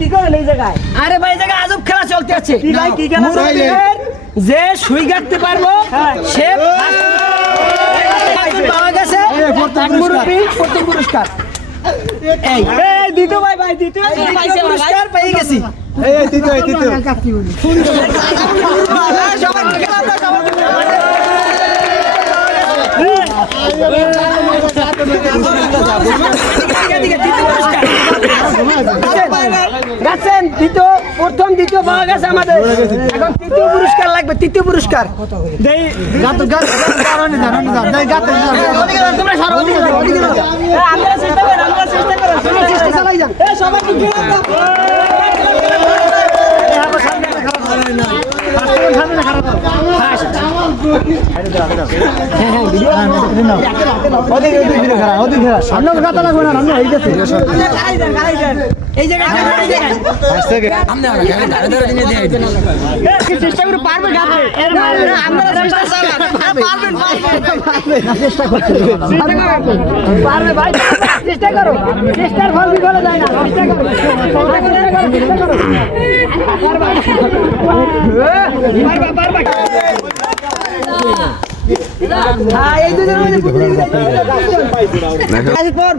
কি করেন এই জায়গায়? আরে ভাই এই জায়গায় আজব খেলা চলতে আছে। কি ভাই কি খেলা চলছে? যে সুই গাঁথতে পারবো সে পাওয়া গেছে প্রথম পুরস্কার। এই এই দিত ভাই ভাই দিত পুরস্কার পেয়ে গেছি। প্রথম দ্বিতীয় পাওয়া গেছে আমাদের, এখন তৃতীয় পুরস্কার লাগবে। তৃতীয় পুরস্কার চেষ্টা করে পারবে পারবে ভাই, চেষ্টা করো। চেষ্টার ফল বিফলে যায় না। চেষ্টা করো।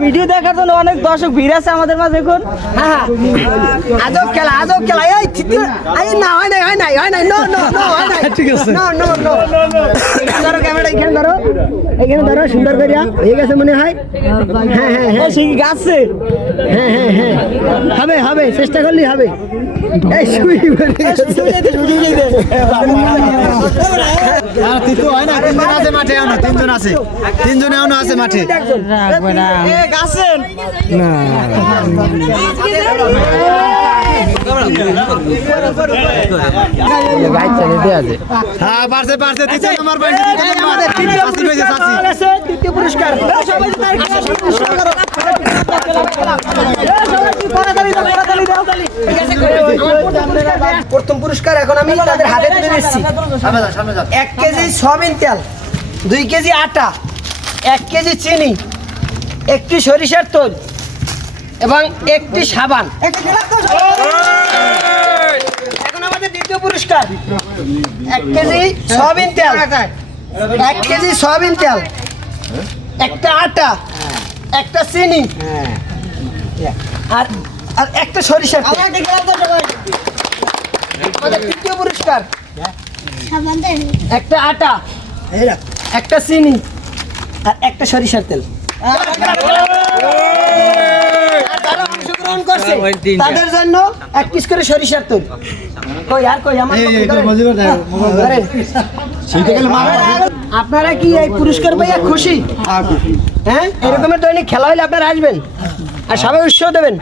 ভিডিও দেখার জন্য অনেক দর্শক ভিড় আছে আমাদের মাঝে এখন। হ্যাঁ আজব খেলা আজব খেলা। এই না হয় নাই হয় নাই হয় নাই। নো নো নো হয় নাই। ঠিক আছে নো নো নো। ধরো ক্যামেরা এখানে ধরো, এখানে ধরো সুন্দর করিয়া হয়ে গেছে মনে হয়। হ্যাঁ হ্যাঁ হ্যাঁ সেই গাছে। হ্যাঁ হ্যাঁ হ্যাঁ হবে হবে, চেষ্টা করলেই হবে। এই শুই তিনজন আছে মাঠে। হ্যাঁ পারছে পারছে। তৃতীয় পুরস্কার প্রথম পুরস্কার এখন আমি তাদের হাতে তুলে দিচ্ছি। 1 কেজি সয়াবিন তেল, 2 কেজি আটা, 1 কেজি চিনি, 1টি সরিষার তেল এবং 1টি সাবান। এখন আমাদের দ্বিতীয় পুরস্কার 1 কেজি সয়াবিন তেল, 1 কেজি সয়াবিন তেল, 1টা আটা, 1টা চিনি আর 1টা সরিষার তেল। আমাদের তৃতীয় পুরস্কার 1টা আটা, 1টা চিনি আর 1টা সরিষার তেল। যারা অংশগ্রহণ করছে তাদের জন্য 1 পিস করে সরিষার তেল। কই আর কই আমার আপনারা কি এই পুরস্কার পাইয়া খুশি? হ্যাঁ এরকমের দৈনিক খেলা হলে আপনারা আসবেন আর সবাই উৎসাহ দেবেন।